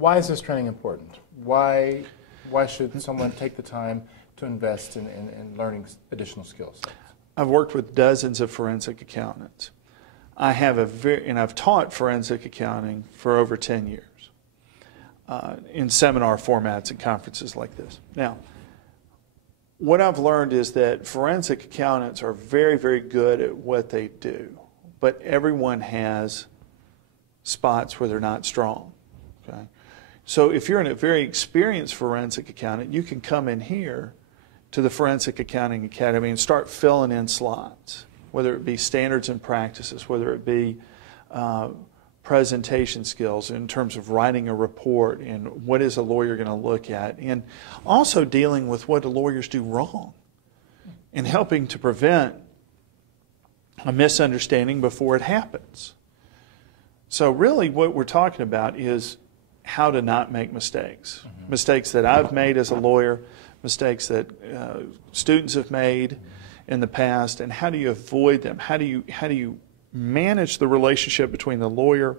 Why is this training important? Why should someone take the time to invest in learning additional skills? I've worked with dozens of forensic accountants. And I've taught forensic accounting for over 10 years in seminar formats and conferences like this. Now, what I've learned is that forensic accountants are very, very good at what they do, but everyone has spots where they're not strong. Okay? So if you're a very experienced forensic accountant, you can come in here to the Forensic Accounting Academy and start filling in slots, whether it be standards and practices, whether it be presentation skills in terms of writing a report and what is a lawyer going to look at, and also dealing with what the lawyers do wrong and helping to prevent a misunderstanding before it happens. So really what we're talking about is how to not make mistakes. Mm-hmm. Mistakes that I've made as a lawyer, mistakes that students have made in the past, and how do you avoid them? How do you manage the relationship between the lawyer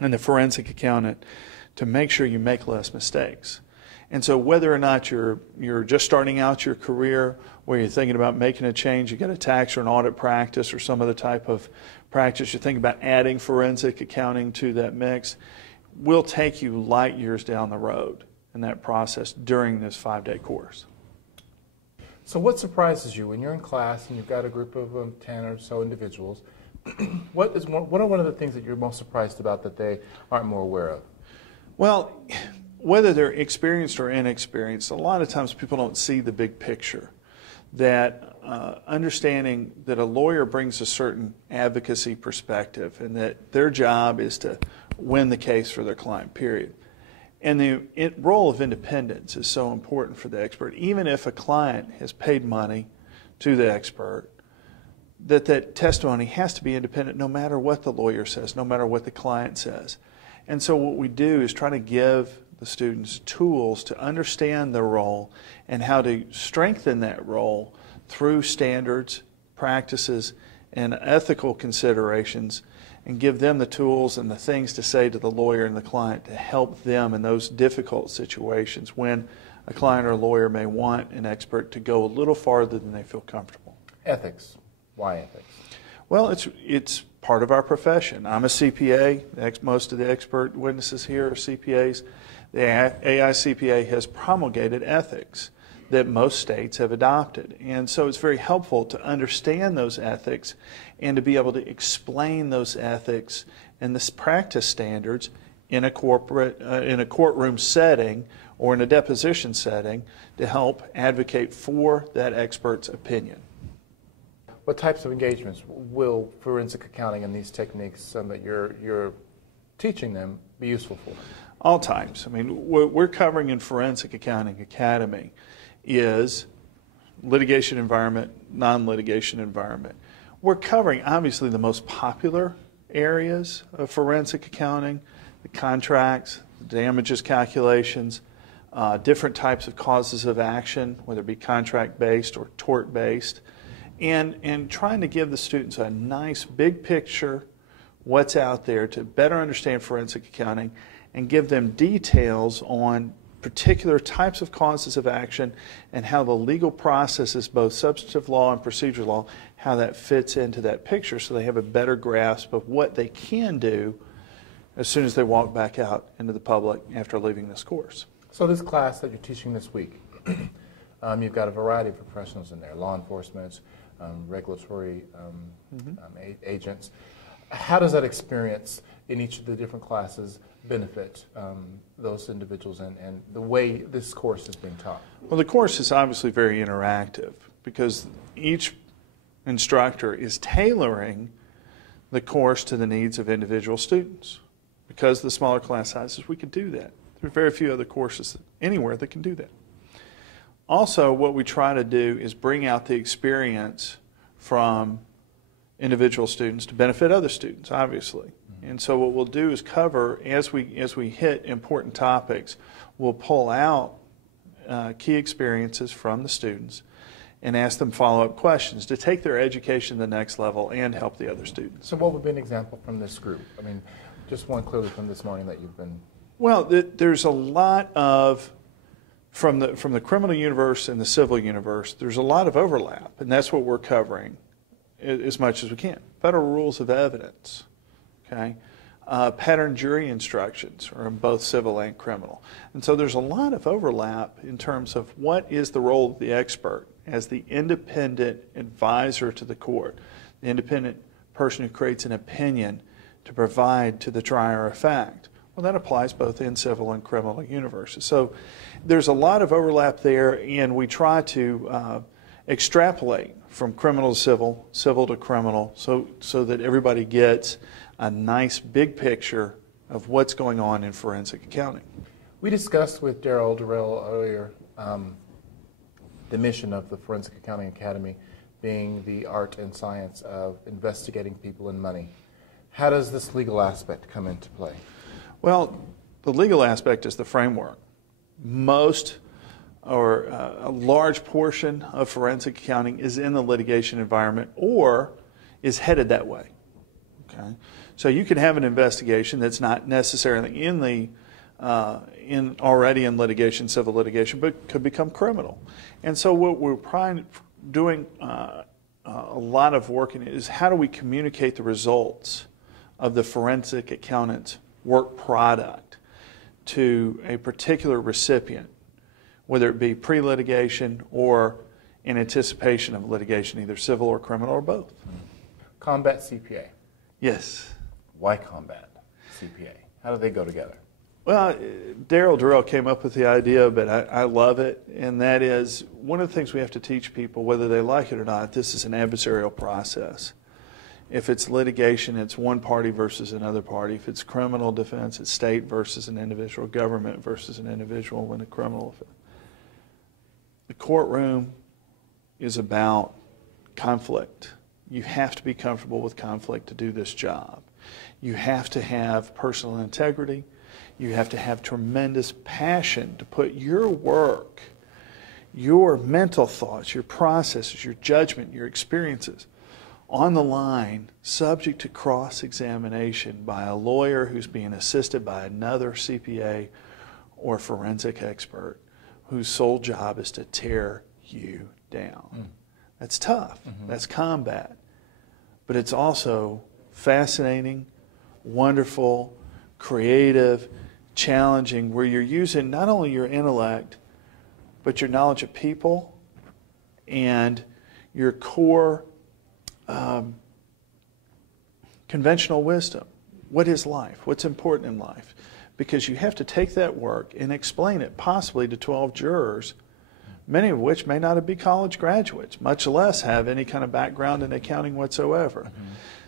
and the forensic accountant to make sure you make less mistakes? And so whether or not you're just starting out your career, or you're thinking about making a change, you get a tax or an audit practice or some other type of practice, you think about adding forensic accounting to that mix, we'll take you light years down the road in that process during this 5-day course. So what surprises you when you're in class and you've got a group of 10 or so individuals? What are one of the things that you're most surprised about that they aren't more aware of? Well, whether they're experienced or inexperienced, a lot of times people don't see the big picture. That understanding that a lawyer brings a certain advocacy perspective and that their job is to win the case for their client, period. And the role of independence is so important for the expert. Even if a client has paid money to the expert, that testimony has to be independent no matter what the lawyer says, no matter what the client says. And so what we do is try to give the students tools to understand their role and how to strengthen that role through standards, practices, and ethical considerations, and give them the tools and the things to say to the lawyer and the client to help them in those difficult situations when a client or a lawyer may want an expert to go a little farther than they feel comfortable. Ethics. Why ethics? Well, it's part of our profession. I'm a CPA. Most of the expert witnesses here are CPAs. The AICPA has promulgated ethics that most states have adopted. And so it's very helpful to understand those ethics and to be able to explain those ethics and the practice standards in a courtroom setting or in a deposition setting to help advocate for that expert's opinion. What types of engagements will forensic accounting and these techniques that you're teaching them be useful for? All types. I mean, what we're covering in Forensic Accounting Academy is litigation environment, non-litigation environment. We're covering obviously the most popular areas of forensic accounting, the contracts, the damages calculations, different types of causes of action, whether it be contract-based or tort-based, and trying to give the students a nice big picture, what's out there to better understand forensic accounting and give them details on particular types of causes of action and how the legal processes, both substantive law and procedural law, how that fits into that picture so they have a better grasp of what they can do as soon as they walk back out into the public after leaving this course. So this class that you're teaching this week, you've got a variety of professionals in there, law enforcement, regulatory agents. How does that experience in each of the different classes benefit those individuals and the way this course is being taught? Well, the course is obviously very interactive because each instructor is tailoring the course to the needs of individual students. Because of the smaller class sizes, we can do that. There are very few other courses anywhere that can do that. Also, what we try to do is bring out the experience from individual students to benefit other students, obviously. And so what we'll do is cover, as we hit important topics, we'll pull out key experiences from the students and ask them follow-up questions to take their education to the next level and help the other students. So what would be an example from this group? I mean, just one clearly from this morning that you've been... Well, there's a lot of, from the criminal universe and the civil universe, there's a lot of overlap, and that's what we're covering as much as we can. Federal rules of evidence, okay? Pattern jury instructions are in both civil and criminal. And so there's a lot of overlap in terms of what is the role of the expert as the independent advisor to the court, the independent person who creates an opinion to provide to the trier of fact. Well, that applies both in civil and criminal universes. So there's a lot of overlap there, and we try to extrapolate from criminal to civil, civil to criminal, so that everybody gets a nice big picture of what's going on in forensic accounting. We discussed with Darrell Durrell earlier the mission of the Forensic Accounting Academy being the art and science of investigating people and money. How does this legal aspect come into play? Well, the legal aspect is the framework. Most or a large portion of forensic accounting is in the litigation environment or is headed that way. Okay, so you can have an investigation that's not necessarily already in litigation, civil litigation, but could become criminal. And so what we're doing a lot of work in is how do we communicate the results of the forensic accountant's work product to a particular recipient, whether it be pre-litigation or in anticipation of litigation, either civil or criminal or both. Combat CPA. Yes. Why combat CPA? How do they go together? Well, Darrell Durrell came up with the idea, but I love it, and that is one of the things we have to teach people, whether they like it or not, this is an adversarial process. If it's litigation, it's one party versus another party. If it's criminal defense, it's state versus an individual, government versus an individual in a criminal offense. The courtroom is about conflict. You have to be comfortable with conflict to do this job. You have to have personal integrity. You have to have tremendous passion to put your work, your mental thoughts, your processes, your judgment, your experiences on the line, subject to cross-examination by a lawyer who's being assisted by another CPA or forensic expert whose sole job is to tear you down. That's tough. That's combat. But it's also fascinating, wonderful, creative, challenging, where you're using not only your intellect, but your knowledge of people and your core conventional wisdom. What is life? What's important in life? Because you have to take that work and explain it possibly to 12 jurors, many of which may not be college graduates, much less have any kind of background in accounting whatsoever.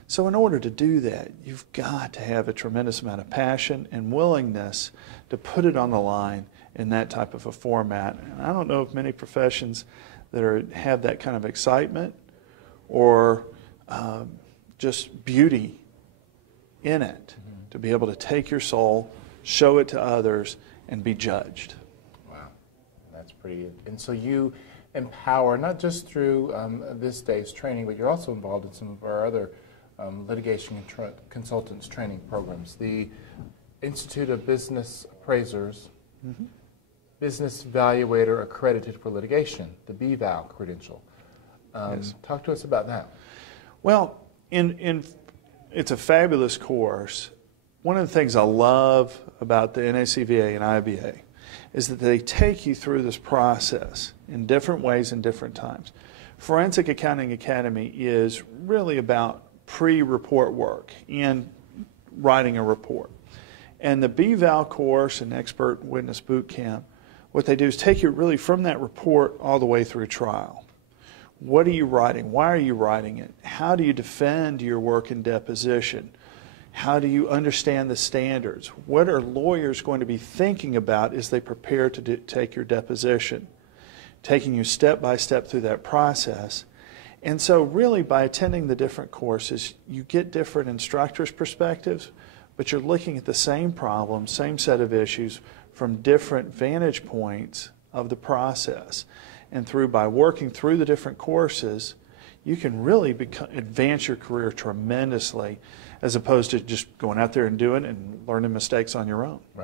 So in order to do that, you've got to have a tremendous amount of passion and willingness to put it on the line in that type of a format. And I don't know of many professions that have that kind of excitement or just beauty in it, to be able to take your soul, show it to others, and be judged. Wow, that's pretty. And so you empower, not just through this day's training, but you're also involved in some of our other litigation consultants training programs. The Institute of Business Appraisers, Business Valuator Accredited for Litigation, the BVAL credential. Yes. Talk to us about that. Well, it's a fabulous course. One of the things I love about the NACVA and IBA is that they take you through this process in different ways and different times. Forensic Accounting Academy is really about pre-report work and writing a report. And the BVAL course and Expert Witness Boot Camp, what they do is take you really from that report all the way through trial. What are you writing? Why are you writing it? How do you defend your work in deposition? How do you understand the standards? What are lawyers going to be thinking about as they prepare to take your deposition? Taking you step by step through that process. And so really by attending the different courses, you get different instructors' perspectives, but you're looking at the same problem, same set of issues from different vantage points of the process. And by working through the different courses, you can really advance your career tremendously, as opposed to just going out there and doing it and learning mistakes on your own. Right.